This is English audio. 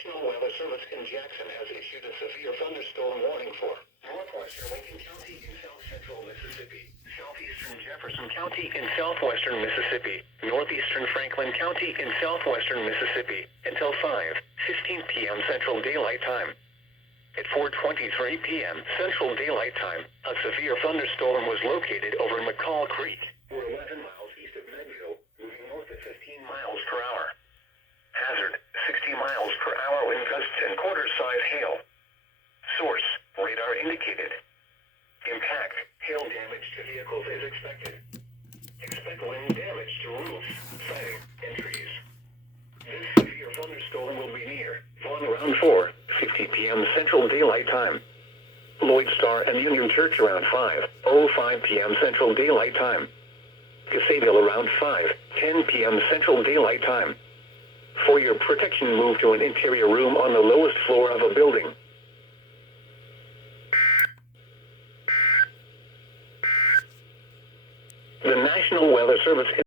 National Weather Service in Jackson has issued a severe thunderstorm warning for northwestern Lincoln County in south-central Mississippi, southeastern Jefferson County in southwestern Mississippi, northeastern Franklin County in southwestern Mississippi, until 5:15 p.m. Central Daylight Time. At 4:23 p.m. Central Daylight Time, a severe thunderstorm was located over McCall Creek, or 11 miles east of Medville, moving north at 15 miles per hour. Hazard, 60 miles per hour wind gusts and quarter-size hail. Source, radar indicated. Impact, hail damage to vehicles is expected. Expect wind damage to roofs, siding, and trees. This severe thunderstorm will be near Vaughan around 4:50 p.m. Central Daylight Time. Lloyd Star and Union Church around 5:05 p.m. Central Daylight Time. Cassaville around 5:10 p.m. Central Daylight Time. For your protection, move to an interior room on the lowest floor of a building. The National Weather Service